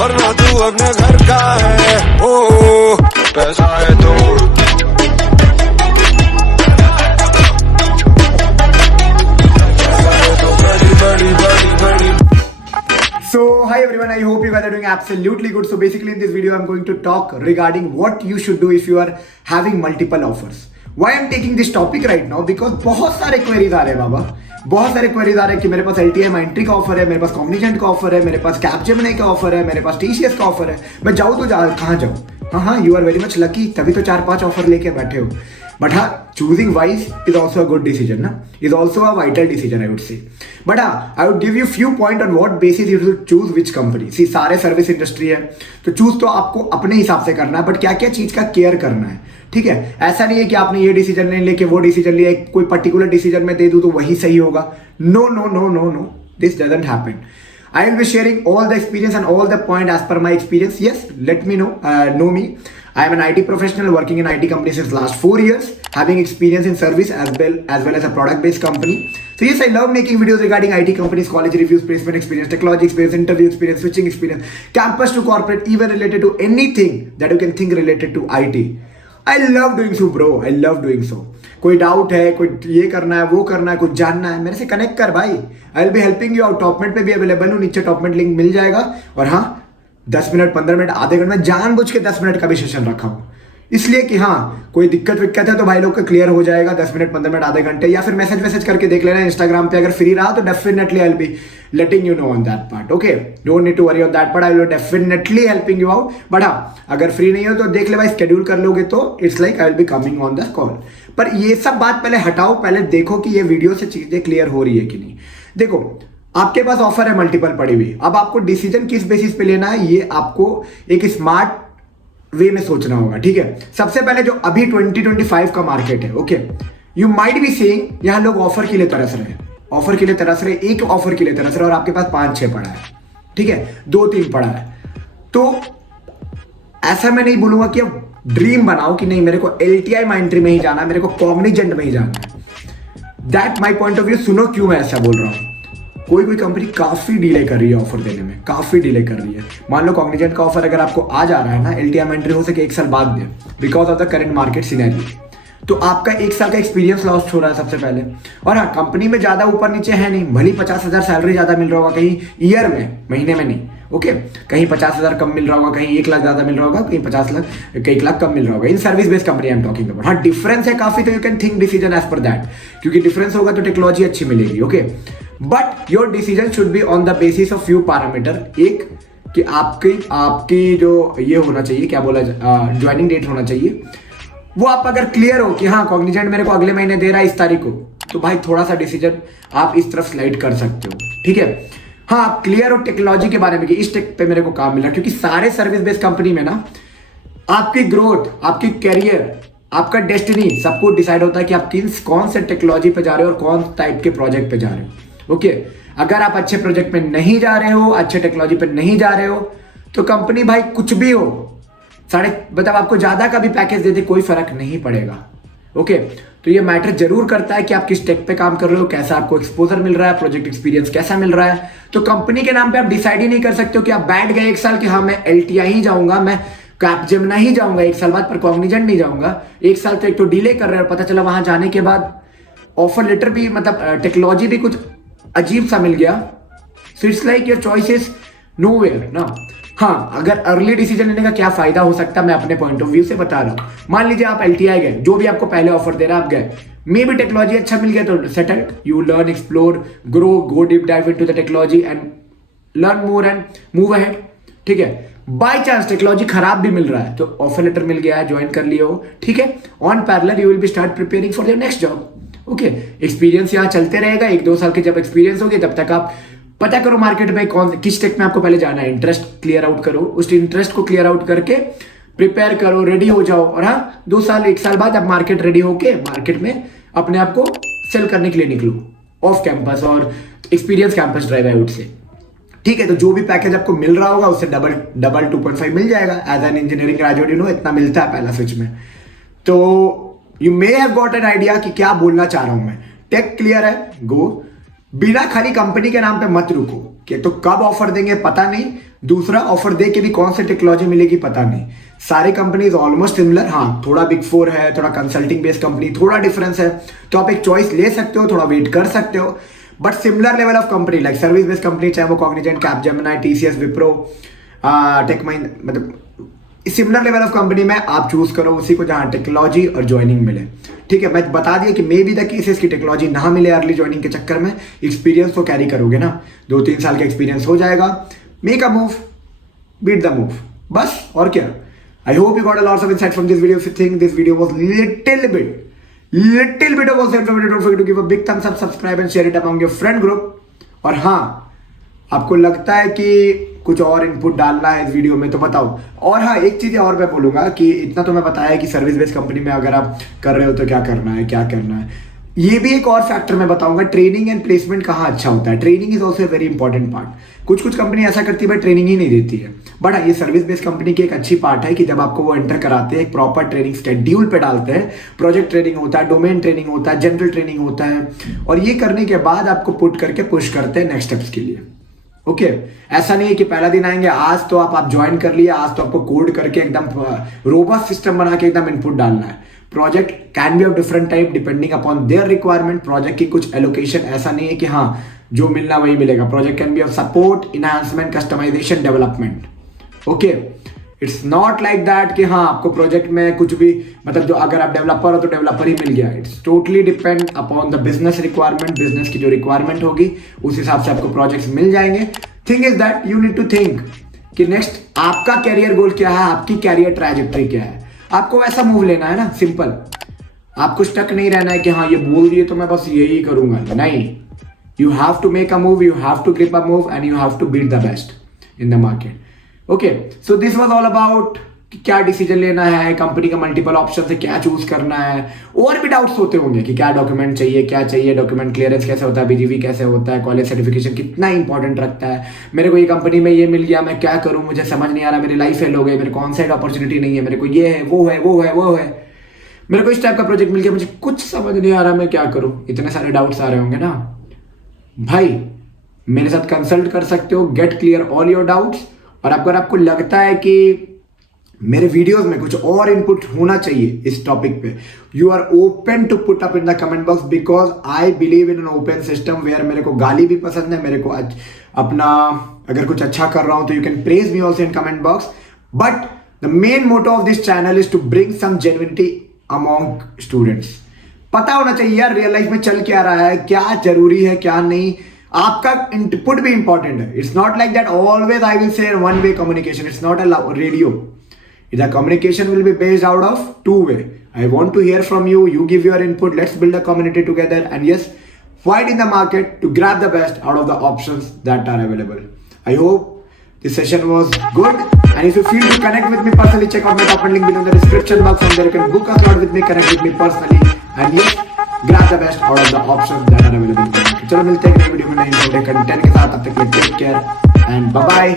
वरना तू अपने घर का है। ओ पैसा है तो बड़ी बड़ी बड़ी। So hi everyone, I hope you guys are doing absolutely good. So basically in this video I'm going to talk regarding what you should do if you are having multiple offers. Why I'm taking this topic right now? Because बहुत सारे queries आ रहे हैं बाबा, बहुत सारे queries आ रहे हैं कि मेरे पास LTI Mindtree का ऑफर है, मेरे पास Cognizant का ऑफर है, मेरे पास Capgemini का ऑफर है, मेरे पास TCS का ऑफर है, मैं जाऊँ तो कहाँ जाऊँ? हाँ, you are very much lucky, तभी तो 4-5 ऑफर लेके बैठे हो. But choosing wise is also a good decision, na? Is also a vital decision, I would say. But I would give you few point on what basis you should choose which company. See, सारे service industry है, तो choose तो आपको अपने हिसाब से करना है, बट क्या क्या चीज का केयर करना है, ठीक है? ऐसा नहीं है कि आपने ये डिसीजन नहीं लेके वो डिसीजन लिया, कोई पर्टिकुलर डिसीजन में दे दूं तो वही सही होगा. No. This doesn't happen. I will be sharing all the experience and all the point as per my experience. Yes, let me know me. I am an IT professional working in IT company since last 4 years, having experience in service as well as a product-based company. So yes, I love making videos regarding IT companies, college reviews, placement experience, technology experience, interview experience, switching experience, campus to corporate, even related to anything that you can think related to IT. I love doing so, bro. I love doing so. कोई doubt है, कोई ये करना है, वो करना है, कुछ जानना है, मेरे से कनेक्ट कर भाई. I will be helping you out. टॉपमेंट पे भी अवेलेबल हूँ, नीचे टॉपमेंट लिंक मिल जाएगा. और हाँ, 10 मिनट, 15 मिनट, आधे घंटे में जानबूझ के 10 मिनट का भी सेशन रखा हूँ, इसलिए कि हाँ कोई दिक्कत है तो भाई लोग का क्लियर हो जाएगा. 10 मिनट, 15 मिनट, आधे घंटे, या फिर मैसेज करके देख लेना इंस्टाग्राम पे. अगर फ्री रहा तो definitely I will B letting you know on that part. Okay, don't need to worry on that part. I will definitely helping you out. But हाँ, अगर फ्री नहीं हो तो देख ले भाई, स्केड्यूल कर लोगे तो it's like I will be coming on the call. पर ये सब बात पहले हटाओ, पहले देखो कि ये वीडियो से चीजें क्लियर हो रही है कि नहीं. देखो, आपके पास ऑफर है मल्टीपल पड़ी हुई, अब आपको डिसीजन किस बेसिस पे लेना है ये आपको एक स्मार्ट वे में सोचना होगा, ठीक है? सबसे पहले जो अभी 2025 का मार्केट है, okay, you might be saying यहाँ लोग ऑफर के लिए तरस रहे हैं, ऑफर के लिए तरस रहे, एक ऑफर के लिए तरस रहे और आपके पास 5-6 पड़ा है, ठीक है, 2-3 पड़ा है. तो ऐसा मैं नहीं बोलूंगा कि अब ड्रीम बनाओ कि नहीं मेरे को LTI Mindtree में ही जाना है, मेरे को Cognizant में ही जाना है. That my point of view. सुनो क्यों मैं ऐसा बोल रहा हूँ. कोई कंपनी काफी डिले कर रही है ऑफर देने में, काफी डिले कर रही है. मान लो Cognizant का ऑफर अगर आपको आ जा रहा है ना, LTI Mindtree हो सके 1 साल बाद दे, because of the current market scenario, तो आपका 1 साल का एक्सपीरियंस लॉस्ट हो रहा है सबसे पहले. और हाँ, कंपनी में ज्यादा ऊपर नीचे है नहीं, भली 50,000 सैलरी ज्यादा मिल रहा होगा कहीं ईयर में, महीने में नहीं, ओके, कहीं 50,000 कम मिल रहा होगा, कहीं 1 लाख ज्यादा मिल रहा होगा, कहीं 50 लाख, कहीं 1 लाख कम मिल रहा होगा. In service based company I am talking about. हाँ, डिफरेंस है काफी, तो you can think decision as per that, क्योंकि डिफरेंस होगा तो टेक्नोलॉजी अच्छी मिलेगी, okay. But your decision should be on the basis of few parameter. एक कि आपकी जो ये होना चाहिए, क्या बोला, ज्वाइनिंग डेट होना चाहिए, वो आप अगर क्लियर हो कि हाँ Cognizant मेरे को अगले महीने दे रहा है इस तारीख को, तो भाई थोड़ा सा डिसीजन आप इस तरफ स्लाइड कर सकते हो, ठीक है. हाँ, आप क्लियर हो टेक्नोलॉजी के बारे में कि इस टेक पे मेरे को काम मिला, क्योंकि सारे सर्विस बेस्ड कंपनी में ना आपकी ग्रोथ, आपकी कैरियर, आपका डेस्टिनी सब कुछ डिसाइड होता है कि आप कौन से टेक्नोलॉजी पे जा रहे हो और कौन टाइप के प्रोजेक्ट पे जा रहे हो, ओके. अगर आप अच्छे प्रोजेक्ट पे नहीं जा रहे हो, अच्छे टेक्नोलॉजी पे नहीं जा रहे हो, तो कंपनी भाई कुछ भी हो, मतलब आपको ज्यादा का भी पैकेज दे दे, कोई फर्क नहीं पड़ेगा, ओके. तो ये मैटर जरूर करता है कि आप किस टेक पे काम कर रहे हो, कैसा आपको एक्सपोजर मिल रहा है, प्रोजेक्ट एक्सपीरियंस कैसा मिल रहा है. तो कंपनी के नाम पे आप डिसाइड ही नहीं कर सकते हो कि आप बैठ गए 1 साल कि हाँ मैं LTI ही जाऊंगा, मैं Capgemini ही जाऊंगा 1 साल बाद, पर Cognizant नहीं जाऊंगा. 1 साल तो एक तो डिले कर रहे हैं, पता चला वहां जाने के बाद ऑफर लेटर भी, मतलब टेक्नोलॉजी भी कुछ अजीब सा मिल गया. So it's like your choice is nowhere ना. हाँ, अगर अर्ली डिसीजन लेने का क्या फायदा हो सकता है, मैं अपने पॉइंट ऑफ व्यू से बता रहा हूँ. मान लीजिए आप LTI गए, जो भी आपको पहले ऑफर दे रहा है आप गए, मे बी टेक्नोलॉजी अच्छा मिल गया तो settled, you learn, explore, grow, go deep dive into the technology and learn more and move ahead, ठीक है. बाय चांस टेक्नोलॉजी खराब भी मिल रहा है तो ऑफर लेटर मिल गया है, ज्वाइन कर लिया हो, ठीक है. On parallel you will be start preparing for your next job, okay. Experience यहाँ चलते रहेगा, 1-2 साल के जब एक्सपीरियंस हो गया तब तक आप पता करो मार्केट में किस टेक में आपको पहले जाना है, इंटरेस्ट क्लियर आउट करो, उस इंटरेस्ट को क्लियर आउट करके प्रिपेयर करो, रेडी हो जाओ. और हाँ, 2 साल 1 साल बाद अब मार्केट रेडी होके मार्केट में अपने आप को सेल करने के लिए निकलो, ऑफ कैंपस और experience campus drive I would say, ठीक है. तो जो भी पैकेज आपको मिल रहा होगा उससे डबल 2.5 मिल जाएगा. As an engineering graduate, you know, इतना मिलता है पहला स्विच में. तो you may have got an idea कि क्या बोलना चाह रहा हूं मैं. टेक क्लियर है, गो. बिना खाली कंपनी के नाम पे मत रुको कि तो कब ऑफर देंगे पता नहीं, दूसरा ऑफर दे के भी कौन सी टेक्नोलॉजी मिलेगी पता नहीं। सारी कंपनीज ऑलमोस्ट सिमिलर, हाँ थोड़ा बिग फोर है, थोड़ा कंसल्टिंग बेस्ड कंपनी, थोड़ा डिफरेंस है, तो आप एक चॉइस ले सकते हो, थोड़ा वेट कर सकते हो, but similar level of company like service based company, चाहे वो Cognizant, Capgemini, TCS, Wipro, tech mind, मतलब सिमिलर लेवल ऑफ कंपनी में आप चूज करो उसी को जहां टेक्नोलॉजी और ज्वाइनिंग मिले। ठीक है, मैं बता दिया कि मे बी द केस इसकी टेक्नोलॉजी ना मिले अर्ली ज्वाइनिंग के चक्कर में, एक्सपीरियंस तो कैरी करोगे ना, 2-3 साल का एक्सपीरियंस हो जाएगा, make a move, beat the move, बस और क्या। I hope you got a lot of insight from this video. If you think this video was little bit of awesome, don't forget to give a big thumbs up, subscribe and share it among your friend group. और हाँ, आपको लगता है कि कुछ और input डालना है इस वीडियो में तो बताओ। और हाँ, एक चीज़ और मैं बोलूँगा कि इतना तो मैं बताया कि सर्विस बेस्ड कंपनी में अगर आप कर रहे हो तो क्या करना है। ये भी एक और फैक्टर मैं बताऊंगा, ट्रेनिंग एंड प्लेसमेंट कहाँ अच्छा होता है। Training is also very important part. कुछ कंपनी ऐसा करती है भाई ट्रेनिंग ही नहीं देती है, बट ये सर्विस बेस्ड कंपनी की एक अच्छी पार्ट है कि जब आपको वो एंटर कराते हैं, एक प्रॉपर ट्रेनिंग शेड्यूल पे डालते हैं, प्रोजेक्ट ट्रेनिंग होता है, डोमेन ट्रेनिंग होता है, जनरल ट्रेनिंग होता है, और ये करने के बाद आपको पुट करके पुश करते हैं नेक्स्ट स्टेप्स के लिए। ओके ऐसा नहीं है कि पहला दिन आएंगे, आज तो आप ज्वाइन कर लिया, आज तो आपको कोड करके एकदम रोबस्ट सिस्टम बना के एकदम इनपुट डालना है। Project can be of different type depending upon their requirement. Project की कुछ एलोकेशन ऐसा नहीं है कि हाँ जो मिलना वही मिलेगा। Project can be of support, enhancement, customization, development. Okay it's not like that कि हाँ आपको प्रोजेक्ट में कुछ भी, मतलब जो अगर आप डेवलपर हो तो डेवलपर ही मिल गया। It's totally depend upon the business requirement. Business की जो रिक्वायरमेंट होगी उस हिसाब से आपको प्रोजेक्ट्स मिल जाएंगे। Thing is that you need to think कि नेक्स्ट आपका कैरियर गोल क्या है, आपकी कैरियर ट्रैजेक्टरी क्या है, आपको वैसा मूव लेना है ना, सिंपल। आपको स्टक नहीं रहना है कि हाँ ये बोल दिए तो मैं बस यही करूंगा, नहीं। You have to make a move, you have to grip a move and you have to beat the best in the market. Okay so this was all about कि क्या डिसीजन लेना है, कंपनी का मल्टीपल ऑप्शन से क्या choose करना है। और भी डाउट्स होते होंगे कि क्या डॉक्यूमेंट चाहिए, क्या चाहिए, डॉक्यूमेंट क्लियरेंस कैसे होता है, बीजीवी कैसे होता है, कॉलेज सर्टिफिकेशन कितना इंपॉर्टेंट रखता है, मेरे को ये कंपनी में ये मिल गया, मैं क्या करूं, मुझे समझ नहीं आ रहा, मेरी लाइफ फेल हो गई, मेरे को ऑन साइड अपॉर्चुनिटी नहीं है, मेरे को ये है, वो है, मेरे को इस टाइप का प्रोजेक्ट मिल गया, मुझे कुछ समझ नहीं आ रहा, मैं क्या करूं। इतने सारे डाउट्स आ रहे होंगे ना भाई, मेरे साथ कंसल्ट कर सकते हो, get clear all your doubts. और अगर आपको लगता है कि मेरे वीडियोस में कुछ और इनपुट होना चाहिए इस टॉपिक पे, you are open to put up in the comment box, because I believe in an open system where मेरे को गाली भी पसंद है, मेरे को अपना अगर कुछ अच्छा कर रहा हूं तो you can praise me also in comment box. But the main motto of this channel is to bring some genuineness among students. पता होना चाहिए यार रियल लाइफ में चल क्या रहा है, क्या जरूरी है, क्या नहीं। आपका इनपुट भी इंपॉर्टेंट है। It's not like that always I will say one way communication, it's not a radio. The communication will be based out of two-way. I want to hear from you. You give your input. Let's build a community together. And yes, fight in the market to grab the best out of the options that are available. I hope this session was good. And if you feel to connect with me personally, check out my top link below in the description box. From there you can book a slot with me, connect with me personally. And yes, grab the best out of the options that are available. चलो मिलते हैं नए video में नए content के साथ। तब तक के लिए take care and bye bye.